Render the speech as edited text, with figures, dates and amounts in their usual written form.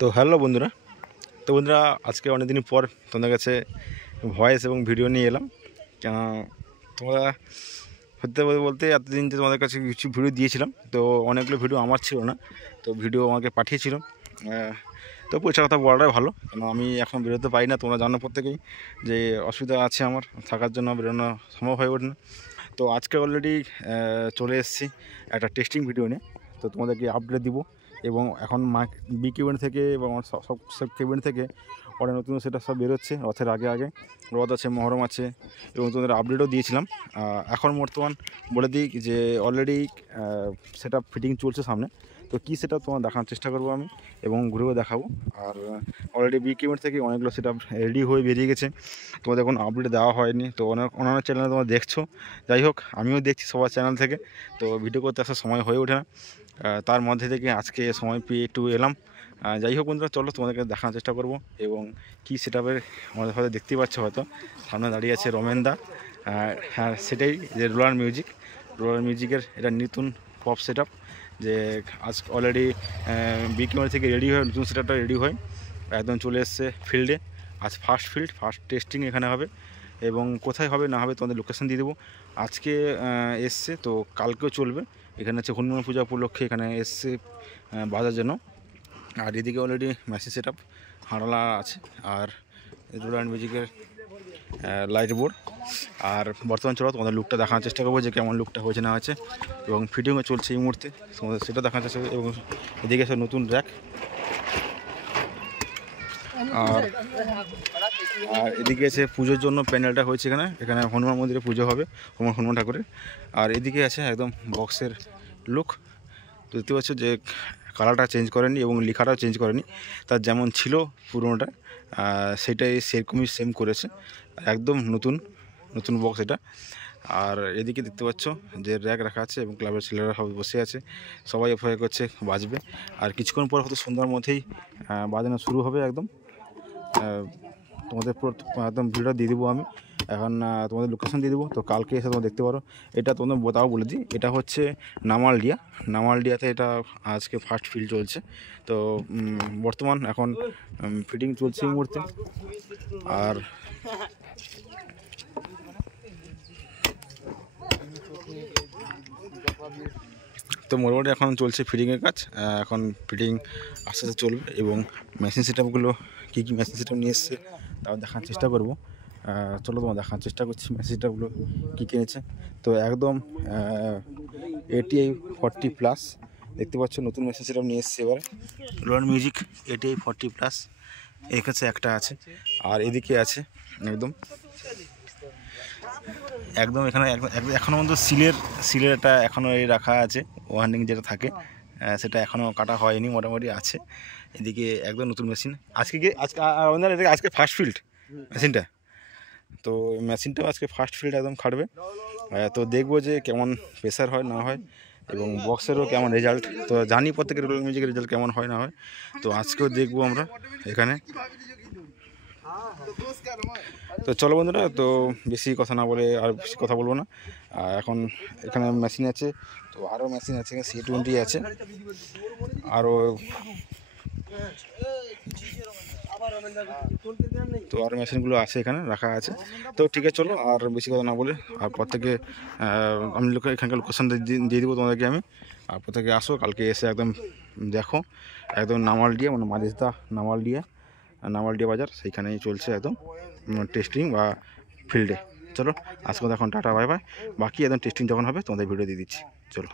তো হ্যালো বন্ধুরা, আজকে অনেক দিন পর তোমাদের কাছে ভয়েস এবং ভিডিও নিয়ে এলাম। কেন তোমরা হতে বলতে এতদিন যে তোমাদের কাছে কিছু ভিডিও দিয়েছিলাম, তো অনেকগুলো ভিডিও আমার ছিল না, তো ভিডিও আমাকে পাঠিয়েছিল। তো পয়সা কথা বলাটাই ভালো, কেন আমি এখন বেরোতে পারি না। তোমরা জানো প্রত্যেকেই যে অসুবিধা আছে আমার, থাকার জন্য বেরোনো সম্ভব হয়ে ওঠে না। তো আজকে অলরেডি চলে এসেছি একটা টেস্টিং ভিডিও নিয়ে, তো তোমাদেরকে আপডেট দিব। এবং এখন বি কেবিন থেকে এবং সব কেবিন থেকে অনেক নতুন সেটা সব বেরোচ্ছে রথের আগে রথ আছে, মহরম আছে, এবং তোমাদের আপডেটও দিয়েছিলাম। এখন বর্তমান বলে দিই যে অলরেডি সেটা ফিটিং চলছে সামনে। তো কী সেটা তোমার দেখানোর চেষ্টা করবো আমি, এবং ঘুরেও দেখাবো। আর অলরেডি বি কেবিন থেকে অনেকগুলো সেটা রেডি হয়ে বেরিয়ে গেছে, তোমাদের এখন আপডেট দেওয়া হয়নি। তো অন্যান্য চ্যানেলে তোমরা দেখছো, যাই হোক আমিও দেখছি সবার চ্যানেল থেকে, তো ভিডিও করতে আসার সময় হয়ে ওঠে না। তার মধ্যে থেকে আজকে সময় পেয়ে একটু এলাম। যাই হোক বন্ধুরা, চলো তোমাদেরকে দেখানোর চেষ্টা করব। এবং কী সেটআপের আমাদের হয়তো দেখতেই পাচ্ছ, হয়তো সামনে দাঁড়িয়ে আছে রমেনদা। হ্যাঁ, সেটাই যে রোলার মিউজিকের এটা নতুন পপ সেটআপ, যে আজ অলরেডি বি কেবিন থেকে রেডি হয়ে নতুন সেটআপটা রেডি হয় একদম চলে এসছে ফিল্ডে। আজ ফার্স্ট টেস্টিং এখানে হবে, এবং কোথায় হবে না হবে তোমাদের লোকেশন দিয়ে দেবো। আজকে এসছে, তো কালকেও চলবে। এখানে হচ্ছে হনুমান পূজা উপলক্ষে এখানে এসছে বাজার জন্য। আর এদিকে অলরেডি মেশিন সেটআপ হাঁড়ালা আছে, আর রোলার মিউজিকের লাইট বোর্ড। আর বর্তমান চলো তোমাদের লুকটা দেখানোর চেষ্টা করবো, যে কেমন লুকটা হয়েছে না হয়েছে, এবং ফিটিংও চলছে এই মুহূর্তে, তোমাদের সেটা দেখানোর চেষ্টা করবো। এবং এদিকে আছে নতুন র্যাক, আর এদিকে আছে পুজোর জন্য প্যান্ডেলটা হয়েছে এখানে হনুমান মন্দিরে পুজো হবে, হনুমান ঠাকুরের। আর এদিকে আছে একদম বক্সের লুক, দেখতে পাচ্ছ যে কালারটা চেঞ্জ করেনি এবং লেখাটাও চেঞ্জ করেনি, তার যেমন ছিল পুরোনোটা সেটাই সেরকমই সেম করেছে, একদম নতুন বক্স এটা। আর এদিকে দেখতে পাচ্ছ যে র্যাক রাখা আছে, এবং ক্লাবের ছেলেরা সব বসে আছে, সবাই অপেক্ষা করছে বাজবে। আর কিছুক্ষণ পর হয়তো সন্ধ্যার মধ্যেই বাজানো শুরু হবে একদম। তোমাদের পুরো একদম ভিডিওটা দিয়ে দেবো আমি এখন, তোমাদের লোকেশন দিয়ে দেবো। তো কালকে এসে তোমরা দেখতে পারো। এটা তোমাদের তাও বলে দিই, এটা হচ্ছে নামালডিয়াতে এটা আজকে ফার্স্ট ফিল্ড চলছে। তো বর্তমান এখন ফিটিং চলছে এই মুহূর্তে। আর তো মোটামুটি এখন চলছে ফিটিংয়ের কাজ, এখন ফিটিং আস্তে আস্তে চলবে। এবং মেশিন সেটআপগুলো কী মেশিন সেটআপ নিয়ে এসছে তাও দেখার চেষ্টা করবো। চলো তোমার দেখার চেষ্টা করছি মেশিন সেটআপগুলো কী কিনেছে। তো একদম ATI 40+ দেখতে পাচ্ছ, নতুন মেশিন সেটআপ নিয়ে এসছে এবার রোলার মিউজিক ATI 40+। এর কাছে একটা আছে, আর এদিকে আছে একদম এখানে এখনও পর্যন্ত সিলের একটা এখনও এই রাখা আছে, ওয়ার্নিং যেটা থাকে সেটা এখনও কাটা হয়নি, মোটামুটি আছে। এদিকে একদম নতুন মেশিন আজকে ফার্স্ট ফিল্ড মেশিনটা, তো মেশিনটাও আজকে ফার্স্ট ফিল্ড একদম খাটবে। তো দেখবো যে কেমন প্রেসার হয় না হয়, এবং বক্সেরও কেমন রেজাল্ট। তো জানি প্রত্যেকের রোলার মিউজিকের রেজাল্ট কেমন হয় না হয়, তো আজকেও দেখবো আমরা এখানে। তো চলো বন্ধুরা, তো বেশি কথা না বলে আর বেশি কথা বলবো না। এখন এখানে মেশিন আছে, তো আরও মেশিন আছে, C20 আছে, আরও মেশিনগুলো আছে এখানে রাখা আছে। তো ঠিক আছে, চলো আর বেশি কথা না বলে আর প্রত্যেকে আমি এখানকার লোকেশন দিয়ে দেবো তোমাদেরকে আমি। আর প্রত্যেকে আসো কালকে এসে একদম দেখো, একদম নামালডিয়া মানে মাঝেস্তা নামালডিয়া বাজার, সেইখানেই চলছে একদম টেস্টিং বা ফিল্ডে। চলো আজকে এখন টাটা বাই বাই, বাকি একদম টেস্টিং যখন হবে তোমাদের ভিডিও দিয়ে দিচ্ছি। চলো।